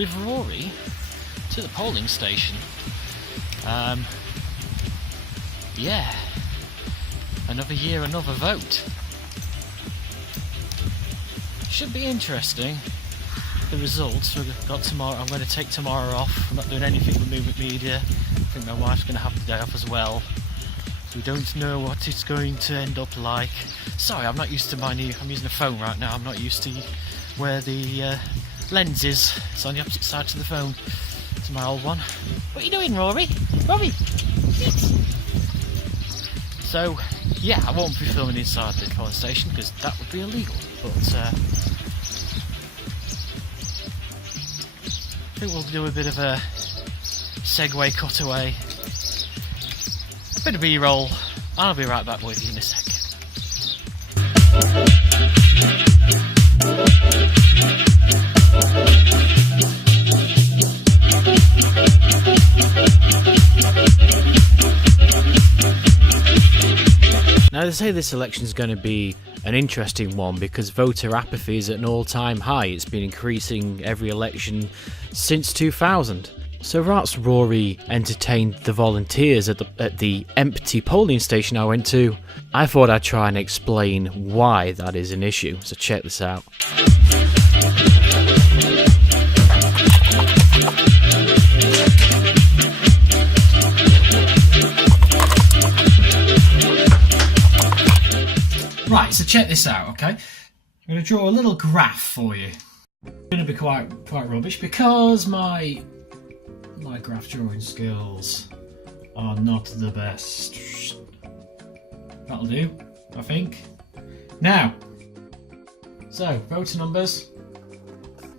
with Rory to the polling station. Yeah, another year, another vote. Should be interesting. The results we've got tomorrow. I'm going to take tomorrow off. I'm not doing anything with Moobit Media. I think my wife's going to have the day off as well. So we don't know what it's going to end up like. Sorry, I'm not used to my new. I'm using a phone right now. I'm not used to where the lens is. It's on the opposite side to the phone. To my old one. What are you doing, Rory? Rory! So, yeah, I won't be filming inside the polling station because that would be illegal. But I think we'll do a bit of a segue cutaway, a bit of B-roll. I'll be right back with you in a sec. Now they say this election is going to be an interesting one because voter apathy is at an all-time high. It's been increasing every election since 2000. So whilst Rory entertained the volunteers at the empty polling station I went to, I thought I'd try and explain why that is an issue. So check this out. Right, so check this out, okay? I'm going to draw a little graph for you. It's going to be quite rubbish because my graph drawing skills are not the best. That'll do, I think. Now, so voter numbers,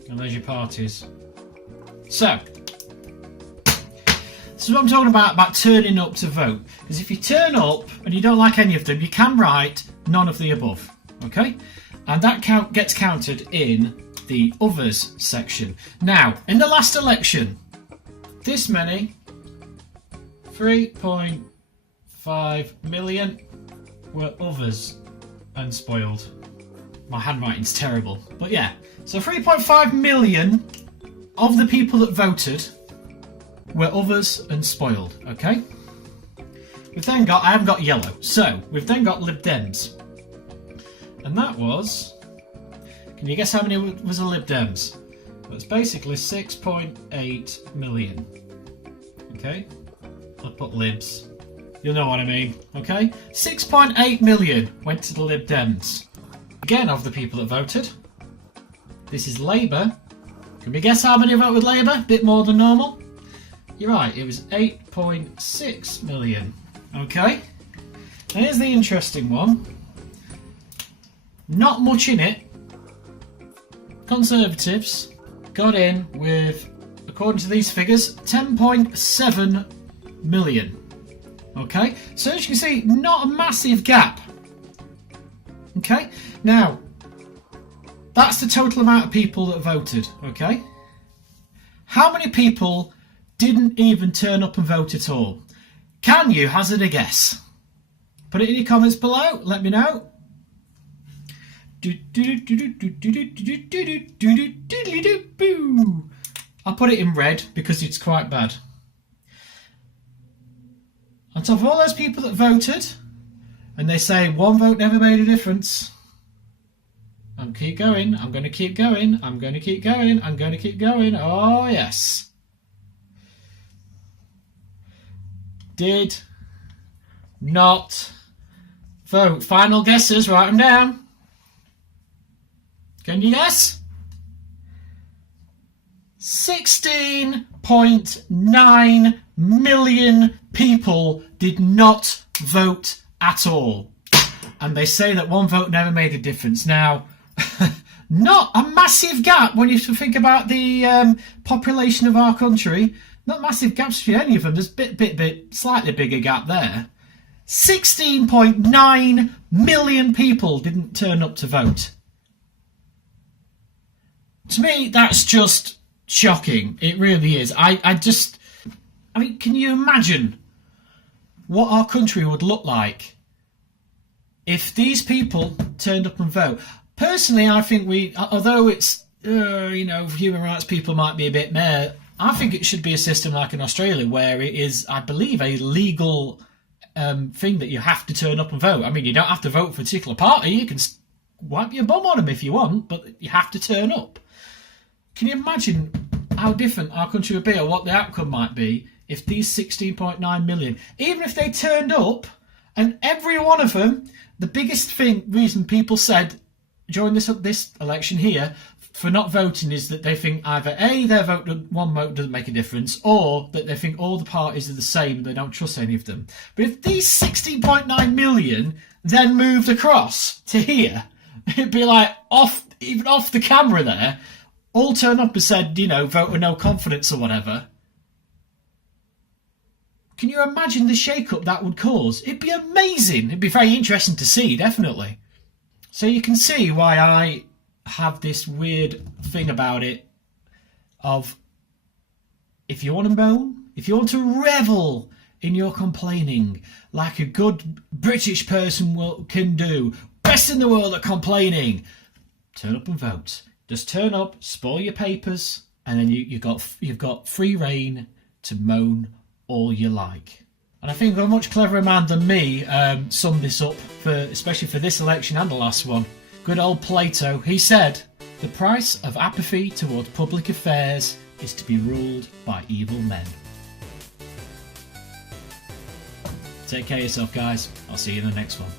and there's your parties. So, this is what I'm talking about turning up to vote. Because if you turn up and you don't like any of them, you can write none of the above, okay? And that gets counted in the others section. Now, in the last election, this many, 3.5 million, were others and spoiled. My handwriting's terrible, but yeah. So 3.5 million of the people that voted were others and spoiled, okay? We've then got, I haven't got yellow, so we've then got Lib Dems. And that was, can you guess how many was a Lib Dems? Well, it's basically 6.8 million. Okay? I'll put Libs. You'll know what I mean, okay? 6.8 million went to the Lib Dems. Again, of the people that voted. This is Labour. Can we guess how many voted with Labour? Bit more than normal. You're right, it was 8.6 million. Okay? Now here's the interesting one. Not much in it. Conservatives got in with, according to these figures, 10.7 million. Okay? So as you can see, not a massive gap. Okay? Now, that's the total amount of people that voted. Okay? How many people didn't even turn up and vote at all? Can you hazard a guess? Put it in your comments below. Let me know. I'll put it in red because it's quite bad. On top of all those people that voted, and they say one vote never made a difference. I'm keep going. I'm going to keep going. I'm going to keep going. I'm going to keep going. Oh yes. Did not vote. Final guesses, write them down. Can you guess? 16.9 million people did not vote at all. And they say that one vote never made a difference. Now, not a massive gap when you think about the population of our country. Not massive gaps for any of them. There's slightly bigger gap there. 16.9 million people didn't turn up to vote. To me, that's just shocking. It really is. I mean, can you imagine what our country would look like if these people turned up and vote? Personally, I think although it's human rights people might be a bit meh. I think it should be a system like in Australia where it is, I believe, a legal thing that you have to turn up and vote. I mean, you don't have to vote for a particular party. You can wipe your bum on them if you want, but you have to turn up. Can you imagine how different our country would be, or what the outcome might be if these 16.9 million, even if they turned up, and every one of them, the biggest reason people said during this election here for not voting is that they think either A, one vote doesn't make a difference, or that they think all the parties are the same and they don't trust any of them. But if these 16.9 million then moved across to here, it'd be like even off the camera there, all turn up and said, vote with no confidence or whatever. Can you imagine the shake-up that would cause? It'd be amazing. It'd be very interesting to see, definitely. So you can see why I have this weird thing about it of, if you want to moan, if you want to revel in your complaining like a good British person can do, best in the world at complaining, turn up and vote. Just turn up, spoil your papers, and then you've got free reign to moan all you like. And I think a much cleverer man than me summed this up, especially for this election and the last one. Good old Plato. He said, "The price of apathy towards public affairs is to be ruled by evil men." Take care of yourself, guys. I'll see you in the next one.